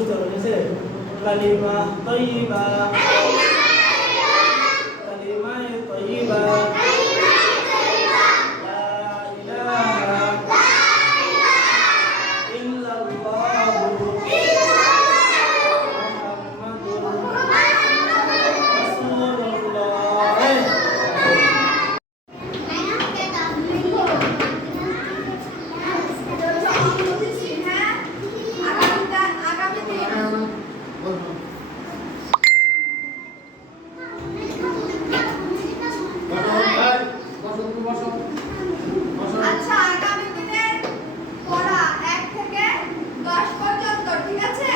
বুঝতে হবে, ঠিক আছে? কালিমা তাইয়্যিবা, কালিমায়ে তাইয়্যিবা, লা ইলাহা ইল্লাল্লাহু মুহাম্মাদুর রাসূলুল্লাহ। আচ্ছা, আগামী দিনের পড়া 1 থেকে 10 পর্যন্ত, ঠিক আছে?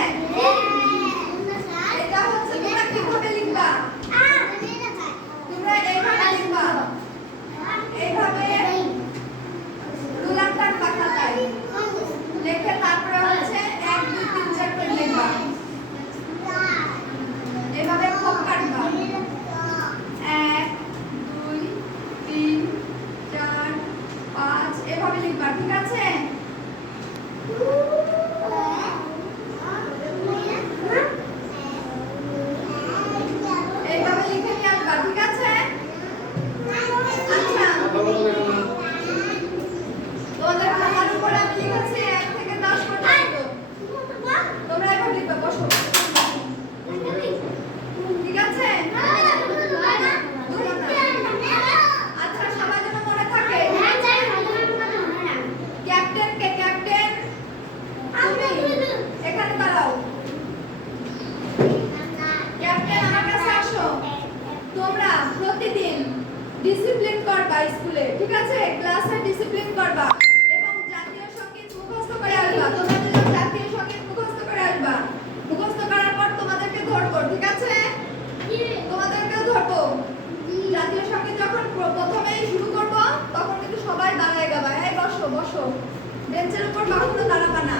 এটা হচ্ছে তোমরা কিভাবে লিখবা? তোমরা এইভাবে লিখবা, এইভাবে রুলার টানবা খাতায়, লিখে তারপরে হচ্ছে 1 2 3 4 করে লিখবা, এইভাবে খোপ কাটবা, 1 2 3 4 5 এভাবে লিখবা, ঠিক আছে? এইভাবে লিখে নিয়ে আসবা, ঠিক আছে? আচ্ছা, তোমাদের খাতার উপরে আমি লিখেছি 1 থেকে 10 পর্যন্ত। তোমরা এভাবে লিখবা, বসো, ঠিক আছে? আচ্ছা, সবাই যেন মনে থাকে। ক্যাপ্টেন কে? ক্যাপ্টেন তুমি এখানে দাঁড়াও। ক্যাপ্টেন আমার কাছে আসো। তোমরা প্রতিদিন ডিসিপ্লিন করবা স্কুলে, ঠিক আছে? ক্লাসে ডিসিপ্লিন করবা এবং জাতীয় সঙ্গীত মুখস্থ করে আসবা। তোমরা দুজন জাতীয় সঙ্গীত মুখস্থ করে আসবা। মুখস্থ করার পর তোমাদেরকে ধরবো, ঠিক আছে? তোমাদেরকেও ধরবো। জাতীয় সঙ্গীত যখন প্রথমেই শুরু করব তখন কিন্তু সবাই দাঁড়ায় গাবা। এই বসো, বসো, বেঞ্চের উপর কখনো দাঁড়াবা না।